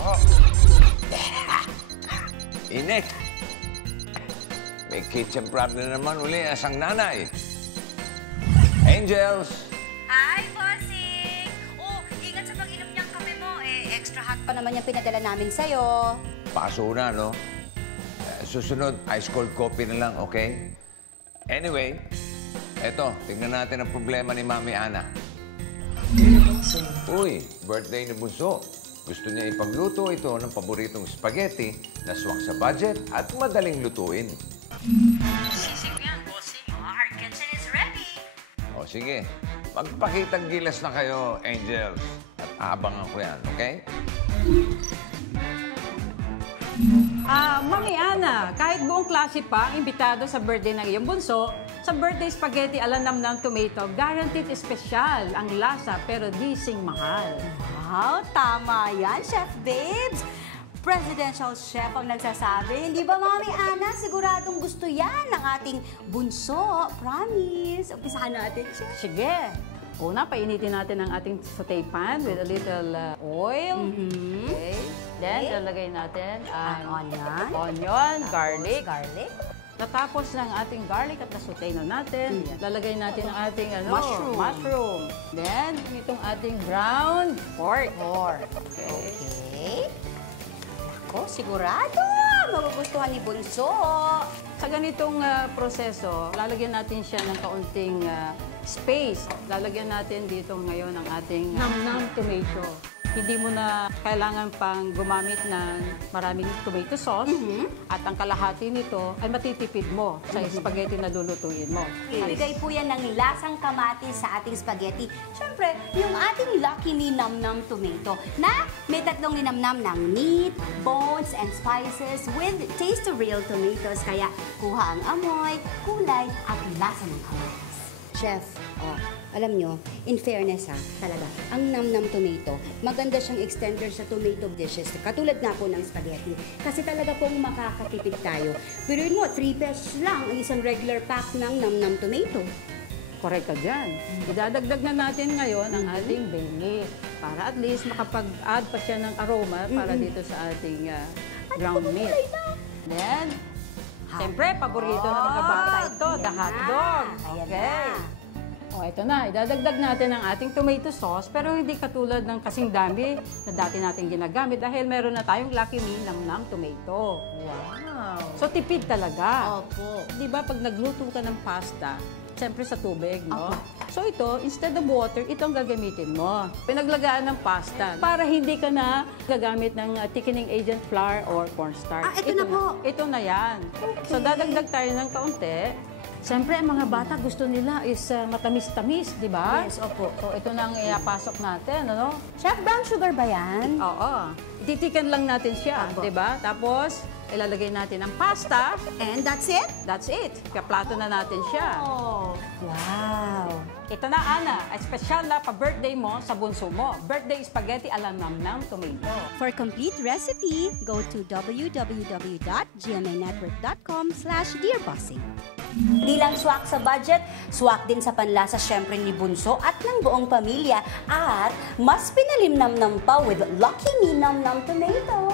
Oh. Init. May kitchen problem naman uli asang nanay. Angels! Hi, bossing! Oh, ingat sa pag-inom niyang kape mo. Extra hot pa naman yung pinadala namin sa'yo. Paso na, no? Susunod, ice cold coffee na lang, okay? Anyway, eto, tignan natin ang problema ni Mami Ana. Uy, birthday ni Bunso. Gusto niya ipagluto ito ng paboritong spaghetti na swak sa budget at madaling lutuin. Sisig yan, bossing. Our kitchen is ready. O sige, magpakitang gilas na kayo, Angels. At abangan ko yan, okay? Mami Ana, kahit buong klase pa ang imbitado sa birthday ng iyong bunso, sa birthday spaghetti alanam ng tomato, guaranteed espesyal ang lasa pero di sing mahal. Wow, tama yan, Chef Babes. Presidential chef ang nagsasabi. Hindi ba, Mami Ana? Siguradong gusto yan ng ating bunso. Promise. Umpisahan natin, Chef. Sige. Una, painitin natin ang ating saute pan with a little oil. Okay. Then, lalagay natin ang onion, garlic. Natapos ng ating garlic at nasutay na natin, lalagay natin ang ating mushroom. Then, itong ating brown pork. Okay. Ako, sigurado. Magugustuhan ni Bunso. Sa ganitong proseso, lalagyan natin siya ng kaunting space. Lalagyan natin dito ngayon ang ating nam-nam tomato. Hindi mo na kailangan pang gumamit ng maraming tomato sauce at ang kalahati nito ay matitipid mo sa spaghetti na lulutuin mo. Ibigay po yan ng lasang kamatis sa ating spaghetti. Siyempre, yung ating Lucky Me Nam Nam Tomato na may tatlong linamnam ng meat, bones, and spices with taste of real tomatoes. Kaya kuha ang amoy, kulay, at lasa ng kamatis. Chef, alam nyo, in fairness talaga, ang Nam Nam Tomato, maganda siyang extender sa tomato dishes, katulad nga po ng spaghetti. Kasi talaga pong makakatipid tayo. Piruin mo, 3 pesos lang ang isang regular pack ng Nam Nam Tomato. Correct ka dyan. Idadagdag na natin ngayon ang ating bay leaf para at least makapag-add pa siya ng aroma para dito sa ating ground meat. Then, siyempre, paborito ng mga bata ito, the hotdog. Okay. O, ito na. Idadagdag natin ang ating tomato sauce, pero hindi katulad ng kasing dami na dati natin ginagamit dahil meron na tayong Lucky Me Nam Nam Tomato. Wow! So, tipid talaga. Opo. Di ba, pag nagluto ka ng pasta, siyempre sa tubig, no? So ito, instead of water, ito ang gagamitin mo. Pinaglagaan ng pasta para hindi ka na gagamit ng thickening agent flour or cornstarch. Ito na po. Ito na yan. Okay. So dadagdag tayo ng kaunti. Siyempre, ang mga bata gusto nila is matamis-tamis, di ba? Yes, opo. So ito na ang ipasok natin, ano? Chef, brown sugar ba yan? Oo. Ititikan lang natin siya, di ba? Tapos, ilalagay natin ang pasta. And that's it? That's it. Kaplato na natin siya. Oh, wow. Ito na, Ana, espesyal na pa-birthday mo sa bunso mo. Birthday spaghetti ala Nam Nam Tomato. For complete recipe, go to www.gmanetwork.com/dearbossing. Di lang swak sa budget, swak din sa panlasa syempre ni Bunso at ng buong pamilya. At mas pinalimnamnam pa with Lucky Me Nam Nam Tomato.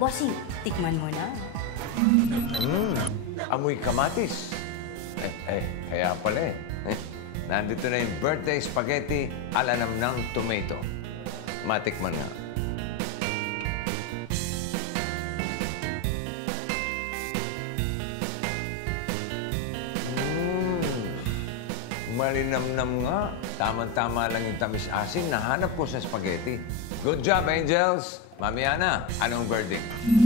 Bossing, tikman mo na. Amoy kamatis. Kaya pala eh. Nandito na yung birthday spaghetti ala Nam Nam Tomato. Matikman nga. Malinamnam nga. Tama-tama lang yung tamis-asin. Nahanap ko sa spaghetti. Good job, Angels! Mami Ana, anong verdict?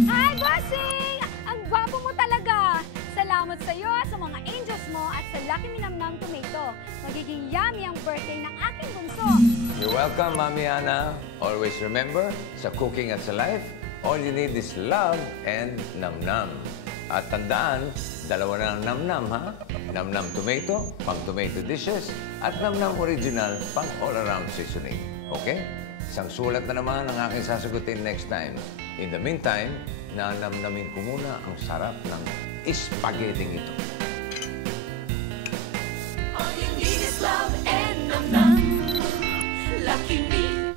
Hi, Bossing! Ang gwapo mo talaga! Salamat sa iyo, sa mga angels mo at sa Lucky Me Nam Nam Tomato. Magiging yummy ang birthday ng aking bunso. You're welcome, Mami Ana. Always remember, sa cooking at sa life, all you need is love and nam-nam. At tandaan, dalawa na ang nam-nam, ha? Nam-nam tomato, pang tomato dishes, at nam-nam original, pang all-around seasoning. Okay? Isang sulat na naman ang aking sasagutin next time. In the meantime, nanamnamin ko muna ang sarap ng spaghetti ito. All you need is love and nam-nam. Lucky Me.